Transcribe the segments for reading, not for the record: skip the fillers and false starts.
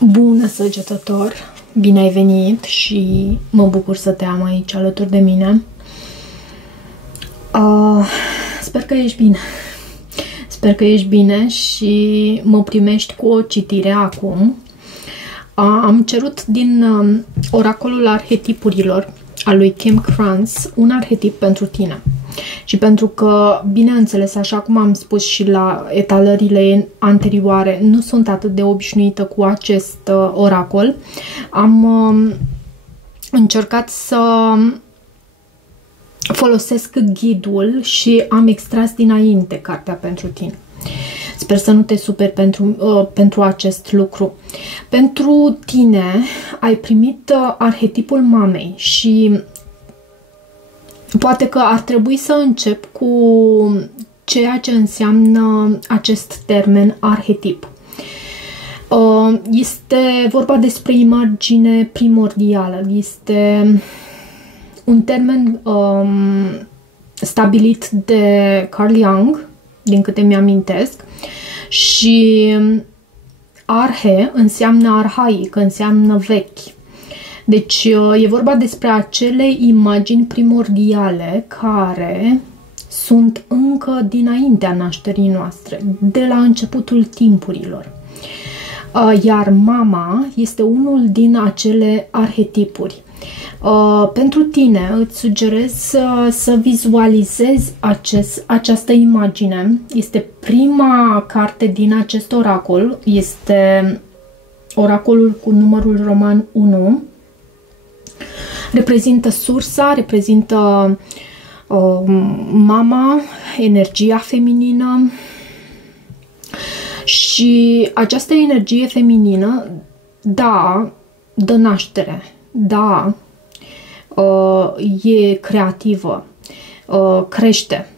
Bună, săgetător! Bine ai venit și mă bucur să te am aici alături de mine. Sper că ești bine. Sper că ești bine și mă primești cu o citire acum. Am cerut din oracolul arhetipurilor al lui Kim Krans un arhetip pentru tine. Și pentru că, bineînțeles, așa cum am spus și la etalările anterioare, nu sunt atât de obișnuită cu acest oracol, am încercat să folosesc ghidul și am extras dinainte cartea pentru tine. Sper să nu te superi pentru acest lucru. Pentru tine ai primit arhetipul mamei și poate că ar trebui să încep cu ceea ce înseamnă acest termen arhetip. Este vorba despre imagine primordială. Este un termen stabilit de Carl Jung, din câte mi-amintesc, și arhe înseamnă arhaic, înseamnă vechi. Deci e vorba despre acele imagini primordiale care sunt încă dinaintea nașterii noastre, de la începutul timpurilor. Iar mama este unul din acele arhetipuri. Pentru tine îți sugerez să vizualizezi această imagine. Este prima carte din acest oracol, este oracolul cu numărul roman 1. Reprezintă sursa, reprezintă mama, energia feminină și această energie feminină, da, dă naștere, da, e creativă, crește,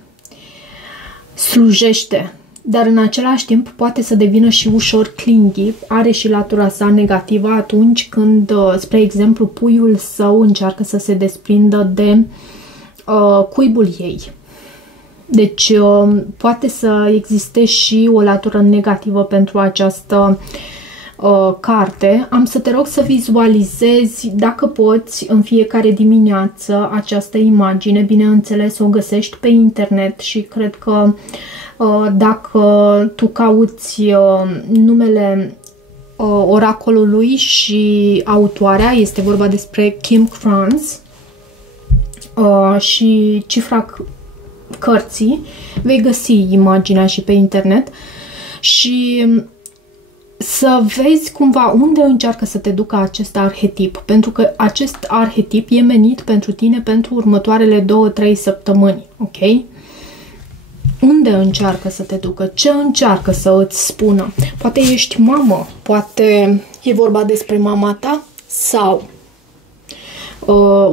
slujește, dar în același timp poate să devină și ușor clingy, are și latura sa negativă atunci când, spre exemplu, puiul său încearcă să se desprindă de cuibul ei. Deci poate să existe și o latură negativă pentru această carte. Am să te rog să vizualizezi, dacă poți, în fiecare dimineață această imagine. Bineînțeles, o găsești pe internet și cred că dacă tu cauți numele oracolului și autoarea, este vorba despre Kim Krans, și cifra cărții, vei găsi imaginea și pe internet și să vezi cumva unde încearcă să te ducă acest arhetip, pentru că acest arhetip e menit pentru tine pentru următoarele 2-3 săptămâni, ok? Unde încearcă să te ducă? Ce încearcă să îți spună? Poate ești mamă, poate e vorba despre mama ta sau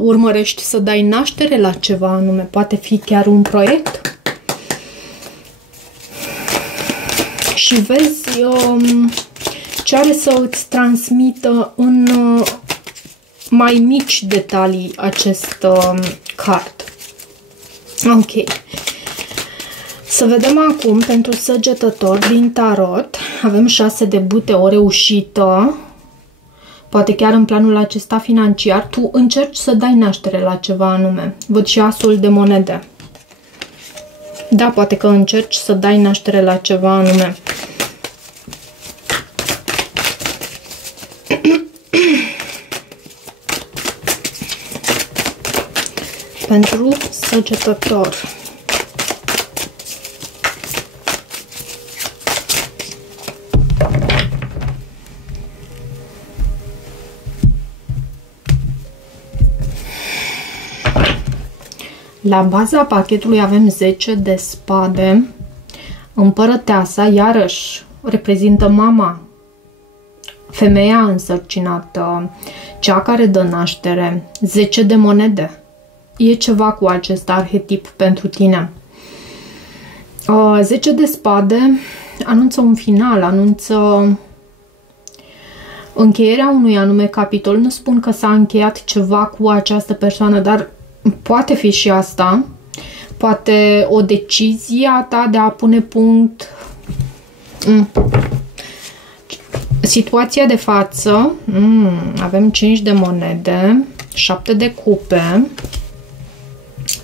urmărești să dai naștere la ceva anume, poate fi chiar un proiect. Și vezi ce are să îți transmită în mai mici detalii acest card. Ok. Să vedem acum pentru săgetător din tarot. Avem 6 de bute, o reușită. Poate chiar în planul acesta financiar tu încerci să dai naștere la ceva anume. Văd și asul de monede. Da, poate că încerci să dai naștere la ceva anume. Pentru săgetător. La baza pachetului avem 10 de spade, împărăteasa, iarăși reprezintă mama, femeia însărcinată, cea care dă naștere, 10 de monede. E ceva cu acest arhetip pentru tine. 10 de spade anunță un final, anunță încheierea unui anume capitol. Nu spun că s-a încheiat ceva cu această persoană, dar poate fi și asta. Poate o decizie a ta de a pune punct Situația de față, avem 5 de monede, 7 de cupe,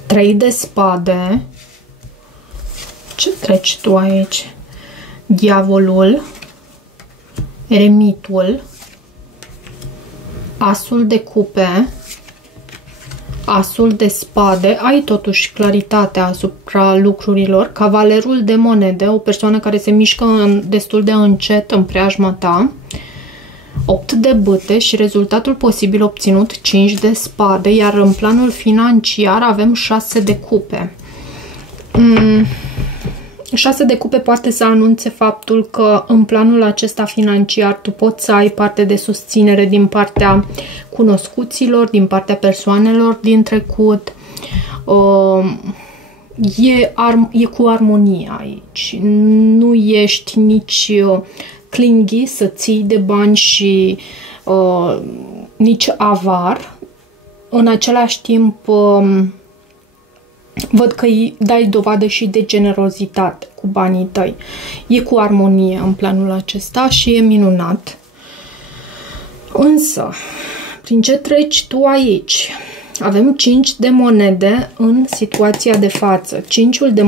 3 de spade. Ce treci tu aici? Diavolul, eremitul, asul de cupe, asul de spade, ai totuși claritatea asupra lucrurilor, cavalerul de monede, o persoană care se mișcă destul de încet în preajma ta, 8 de bâte și rezultatul posibil obținut 5 de spade, iar în planul financiar avem 6 de cupe. 6 de cupe poate să anunțe faptul că în planul acesta financiar tu poți să ai parte de susținere din partea cunoscuților, din partea persoanelor din trecut. E cu armonie aici. Nu ești nici clingy să ții de bani și nici avar. În același timp văd că îi dai dovadă și de generozitate cu banii tăi. E cu armonie în planul acesta și e minunat. Însă, prin ce treci tu aici? Avem 5 de monede în situația de față. 5-ul de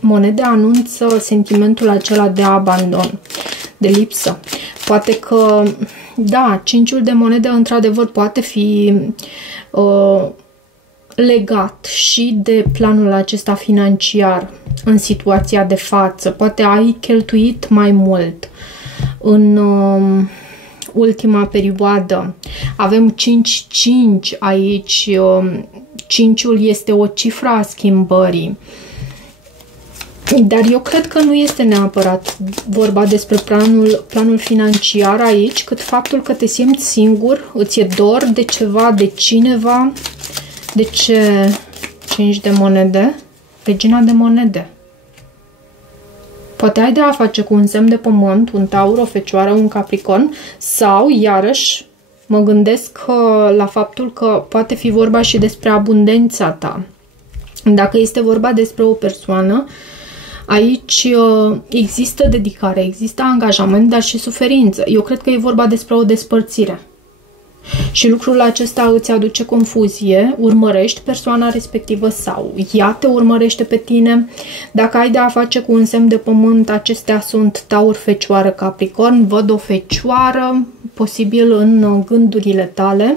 monede anunță sentimentul acela de abandon, de lipsă. Poate că, da, 5-ul de monede într-adevăr poate fi legat și de planul acesta financiar în situația de față. Poate ai cheltuit mai mult în ultima perioadă. Avem 5-5 aici. 5-ul este o cifră a schimbării. Dar eu cred că nu este neapărat vorba despre planul financiar aici, cât faptul că te simți singur, îți e dor de ceva, de cineva. De ce 5 de monede? Regina de monede. Poate ai de a face cu un semn de pământ, un taur, o fecioară, un capricorn, sau, iarăși, mă gândesc la faptul că poate fi vorba și despre abundența ta. Dacă este vorba despre o persoană, aici există dedicare, există angajament, dar și suferință. Eu cred că e vorba despre o despărțire. Și lucrul acesta îți aduce confuzie, urmărești persoana respectivă sau ea te urmărește pe tine. Dacă ai de a face cu un semn de pământ, acestea sunt taur, fecioară, capricorn. Văd o fecioară, posibil în gândurile tale.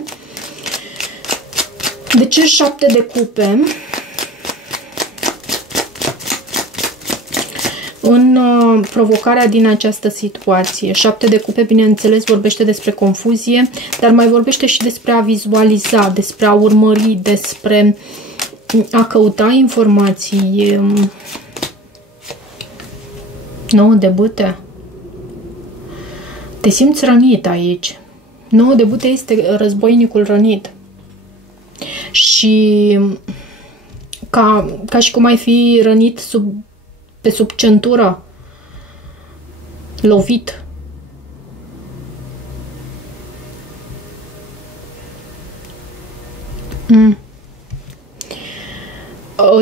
De ce 7 de cupe? În provocarea din această situație. 7 de cupe, bineînțeles, vorbește despre confuzie, dar mai vorbește și despre a vizualiza, despre a urmări, despre a căuta informații. 9 de bâte. Te simți rănit aici. 9 de bâte este războinicul rănit. Și ca și cum ai fi rănit pe sub centură, lovit.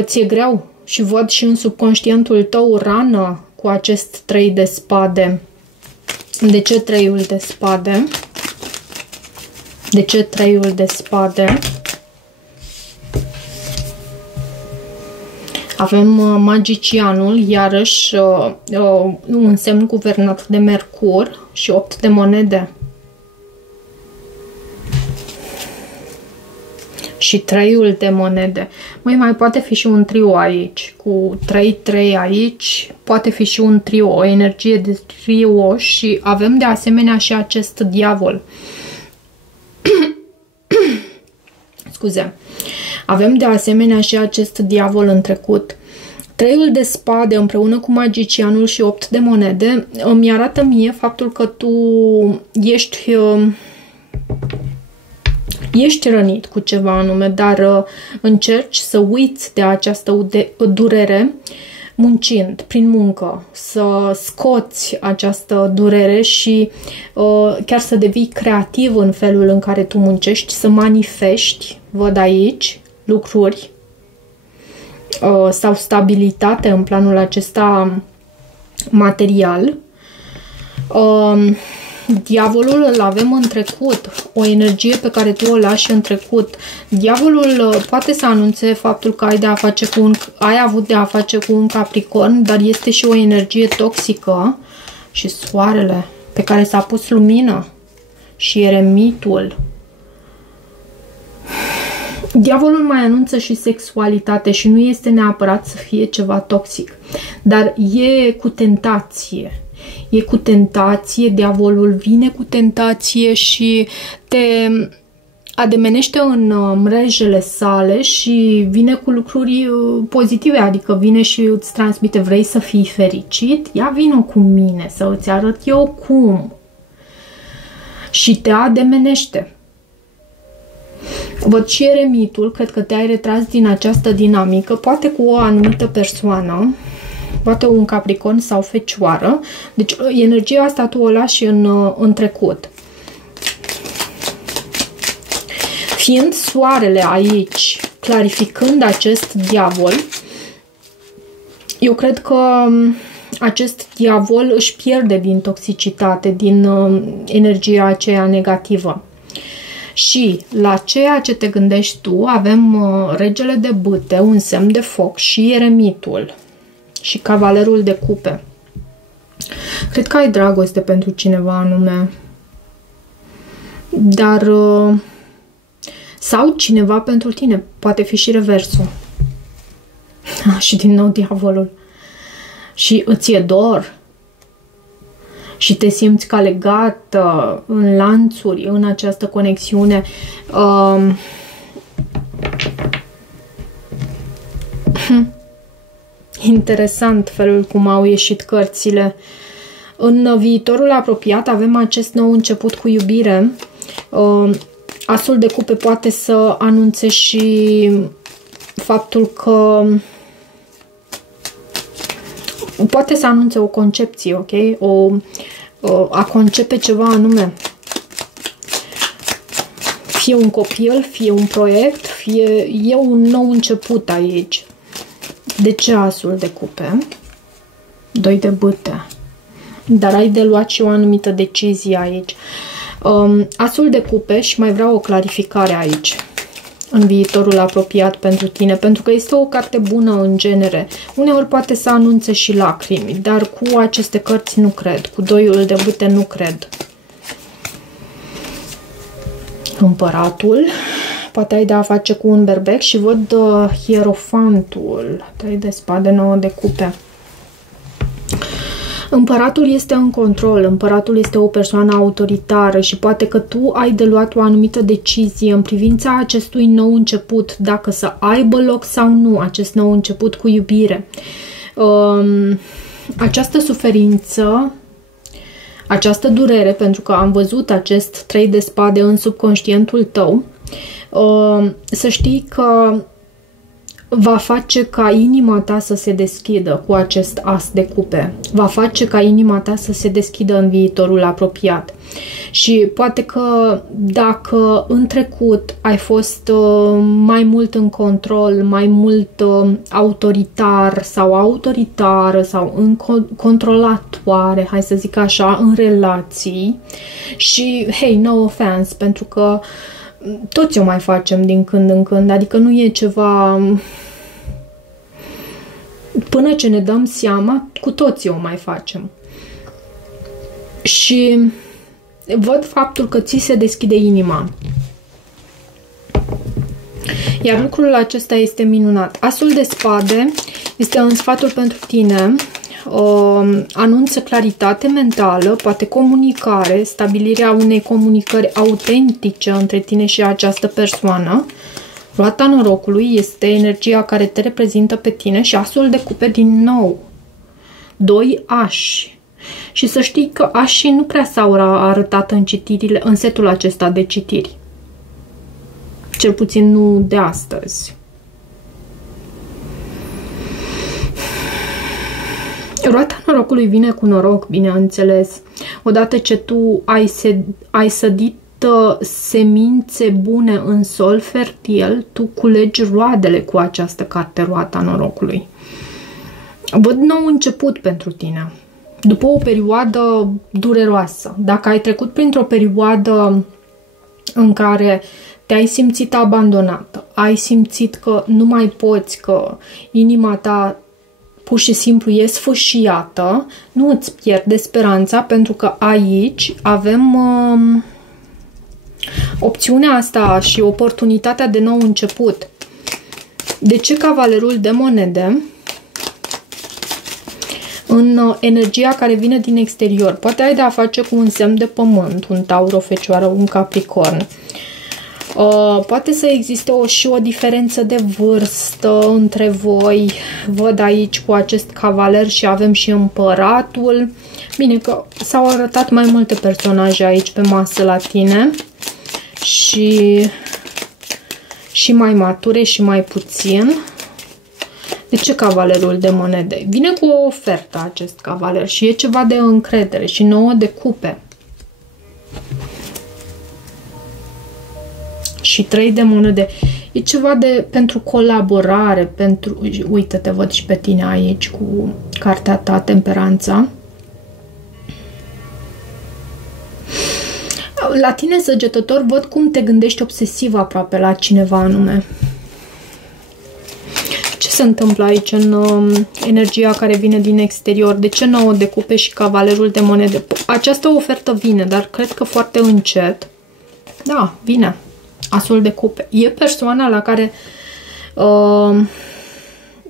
Ți-e greu și văd și în subconștientul tău rană cu acest 3 de spade. De ce 3-ul de spade? De ce 3-ul de spade? Avem magicianul, iarăși un semn guvernat de Mercur și 8 de monede. Și 3-ul de monede. Mai poate fi și un trio aici. Cu 3-3 aici, poate fi și un trio, o energie de trio și avem de asemenea și acest diavol. Scuze. Avem de asemenea și acest diavol în trecut. 3-ul de spade împreună cu magicianul și 8 de monede îmi arată mie faptul că tu ești rănit cu ceva anume, dar încerci să uiți de această durere muncind, prin muncă, să scoți această durere și chiar să devii creativ în felul în care tu muncești, să manifesti, văd aici, lucruri sau stabilitate în planul acesta material. Diavolul îl avem în trecut, o energie pe care tu o lași în trecut. Diavolul poate să anunțe faptul că ai avut de a face cu un Capricorn, dar este și o energie toxică. Și soarele pe care s-a pus lumină și eremitul. Diavolul mai anunță și sexualitate și nu este neapărat să fie ceva toxic, dar e cu tentație. E cu tentație, diavolul vine cu tentație și te ademenește în mrejele sale și vine cu lucruri pozitive, adică vine și îți transmite: vrei să fii fericit? Ia vină cu mine să îți arăt eu cum. Și te ademenește. Văd și eremitul, cred că te-ai retras din această dinamică, poate cu o anumită persoană, poate un Capricorn sau Fecioară. Deci energia asta tu o lași în trecut. Fiind soarele aici, clarificând acest diavol, eu cred că acest diavol își pierde din toxicitate, din energia aceea negativă. Și la ceea ce te gândești tu avem regele de bâte, un semn de foc, și eremitul și cavalerul de cupe. Cred că ai dragoste pentru cineva anume, dar sau cineva pentru tine, poate fi și reversul. Și din nou diavolul. Și îți e dor și te simți ca legat în lanțuri, în această conexiune. Interesant felul cum au ieșit cărțile. În viitorul apropiat avem acest nou început cu iubire. Asul de cupe poate să anunțe și faptul că poate să anunțe o concepție, ok? A concepe ceva anume. Fie un copil, fie un proiect, fie e un nou început aici. De ce asul de cupe? 2 de bâte. Dar ai de luat și o anumită decizie aici. Asul de cupe, și mai vreau o clarificare aici, în viitorul apropiat pentru tine, pentru că este o carte bună în genere. Uneori poate să anunțe și lacrimi, dar cu aceste cărți nu cred. Cu 2 de bâte nu cred. Împăratul. Poate ai de a face cu un berbec și văd hierofantul. 3 de spade, 9 de cupe. Împăratul este în control, împăratul este o persoană autoritară și poate că tu ai de luat o anumită decizie în privința acestui nou început, dacă să aibă loc sau nu acest nou început cu iubire. Această suferință, această durere, pentru că am văzut acest 3 de spade în subconștientul tău, să știi că va face ca inima ta să se deschidă cu acest as de cupe. Va face ca inima ta să se deschidă în viitorul apropiat. Și poate că dacă în trecut ai fost mai mult în control, mai mult autoritar sau autoritară sau controlatoare, hai să zic așa, în relații, și, hey, no offense, pentru că toți o mai facem din când în când, adică nu e ceva... Până ce ne dăm seama, cu toții o mai facem. Și văd faptul că ți se deschide inima. Iar lucrul acesta este minunat. Asul de spade este un sfatul pentru tine. Anunță claritate mentală, poate comunicare, stabilirea unei comunicări autentice între tine și această persoană. Roata norocului este energia care te reprezintă pe tine și asul de cupe din nou. 2 ași. Și să știi că așii nu prea s-au arătat în citirile, în setul acesta de citiri. Cel puțin nu de astăzi. Roata norocului vine cu noroc, bineînțeles. Odată ce tu ai sădit semințe bune în sol fertil, tu culegi roadele cu această carte, roata norocului. Văd nou început pentru tine. după o perioadă dureroasă. Dacă ai trecut printr-o perioadă în care te-ai simțit abandonată, ai simțit că nu mai poți, că inima ta pur și simplu e sfâșiată, nu îți pierde speranța, pentru că aici avem opțiunea asta și oportunitatea de nou început. De ce cavalerul de monede? În energia care vine din exterior. Poate ai de-a face cu un semn de pământ, un taur, o fecioară, un capricorn. Poate să existe și o diferență de vârstă între voi. Văd aici cu acest cavaler și avem și împăratul. Bine că s-au arătat mai multe personaje aici pe masă la tine. Și mai mature și mai puțin. De ce cavalerul de monede? Vine cu o ofertă acest cavaler și e ceva de încredere și 9 de cupe. Și 3 de monede. E ceva pentru colaborare, pentru... Uite, te văd și pe tine aici cu cartea ta, temperanța. La tine, săgetător, văd cum te gândești obsesiv aproape la cineva anume. Ce se întâmplă aici în energia care vine din exterior? De ce 9 de cupe și cavalerul de monede? Această ofertă vine, dar cred că foarte încet. Da, vine. Asul de cupe. E persoana la care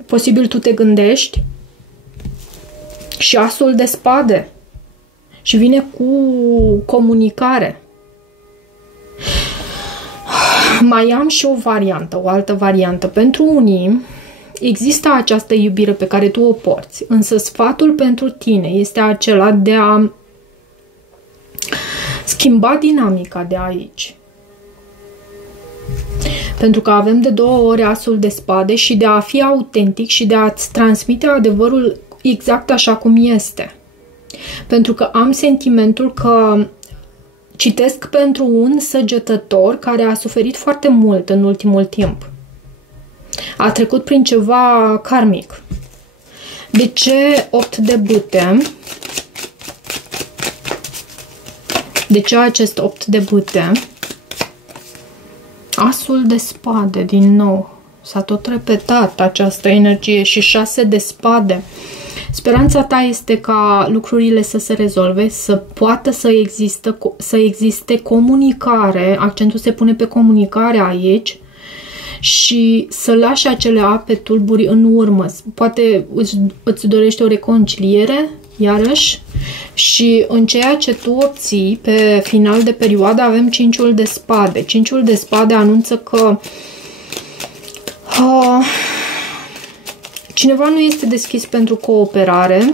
posibil tu te gândești. Și asul de spade. Și vine cu comunicare. Mai am și o variantă, o altă variantă. Pentru unii există această iubire pe care tu o porți, însă sfatul pentru tine este acela de a schimba dinamica de aici. Pentru că avem de 2 ori asul de spade și de a fi autentic și de a-ți transmite adevărul exact așa cum este. Pentru că am sentimentul că citesc pentru un săgetător care a suferit foarte mult în ultimul timp. A trecut prin ceva karmic. De ce 8 de bâte? De ce acest 8 de bâte? Asul de spade, din nou. S-a tot repetat această energie și 6 de spade. Speranța ta este ca lucrurile să se rezolve, să poată să existe comunicare, accentul se pune pe comunicare aici, și să lași acele ape tulburi în urmă. Poate îți dorește o reconciliere, iarăși, și în ceea ce tu obții pe final de perioadă avem 5-ul de spade. 5-ul de spade anunță că cineva nu este deschis pentru cooperare,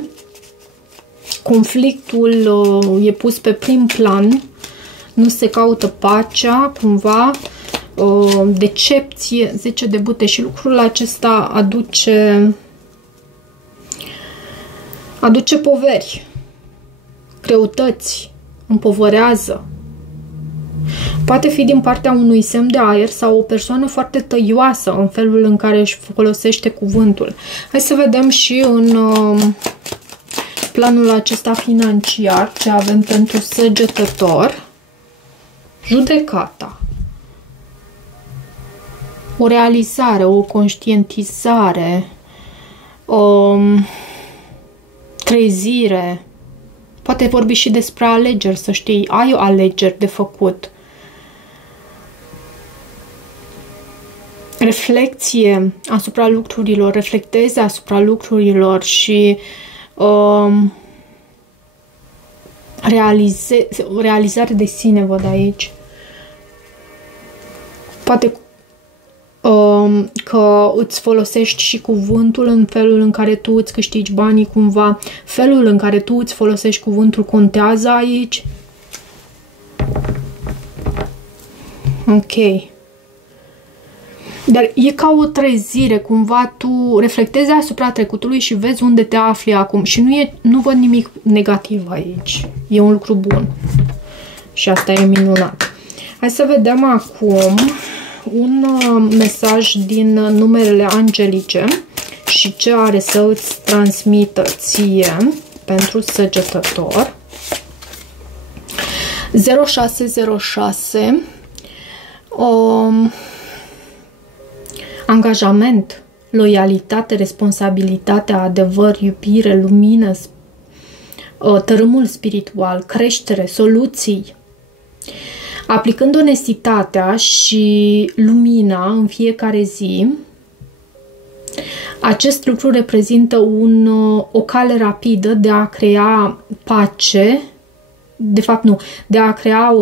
conflictul e pus pe prim plan, nu se caută pacea, cumva, decepție, 10 de bâte, și lucrul acesta aduce poveri, greutăți, împovărează. Poate fi din partea unui semn de aer sau o persoană foarte tăioasă în felul în care își folosește cuvântul. Hai să vedem și în planul acesta financiar ce avem pentru săgetător. Judecata. O realizare, o conștientizare, o trezire. Poate vorbi și despre alegeri, să știi, ai alegeri de făcut. Reflecție asupra lucrurilor, reflecteze asupra lucrurilor și realizare de sine, văd aici. Poate că îți folosești și cuvântul în felul în care tu îți câștigi banii, cumva. Felul în care tu îți folosești cuvântul contează aici. Ok. Dar e ca o trezire, cumva tu reflectezi asupra trecutului și vezi unde te afli acum. Și nu văd nimic negativ aici. E un lucru bun. Și asta e minunat. Hai să vedem acum un mesaj din numerele angelice și ce are să îți transmită ție pentru săgetător. 0606 angajament, loialitate, responsabilitate, adevăr, iubire, lumină, tărâmul spiritual, creștere, soluții. Aplicând onestitatea și lumina în fiecare zi, acest lucru reprezintă o cale rapidă de a crea pace, de fapt nu, de a crea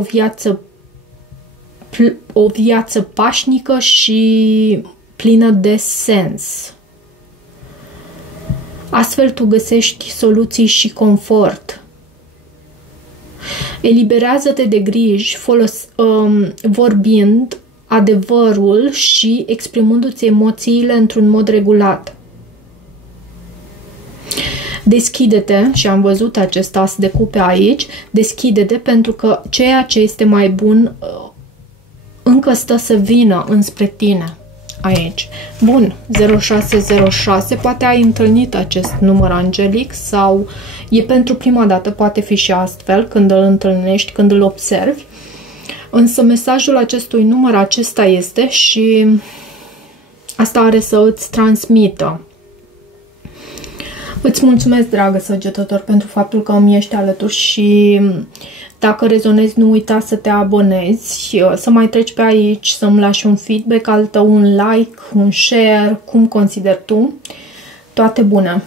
o viață pașnică și plină de sens. Astfel tu găsești soluții și confort. Eliberează-te de griji vorbind adevărul și exprimându-ți emoțiile într-un mod regulat. Deschide-te, și am văzut acest as de cupe aici, deschide-te pentru că ceea ce este mai bun încă stă să vină înspre tine aici. Bun, 0606, poate ai întâlnit acest număr angelic sau e pentru prima dată, poate fi și astfel când îl întâlnești, când îl observi. Însă mesajul acestui număr acesta este și asta are să îți transmită. Îți mulțumesc, dragă săgetător, pentru faptul că îmi ești alături și dacă rezonezi, nu uita să te abonezi, să mai treci pe aici, să-mi lași un feedback al tău, un like, un share, cum consideri tu. Toate bune!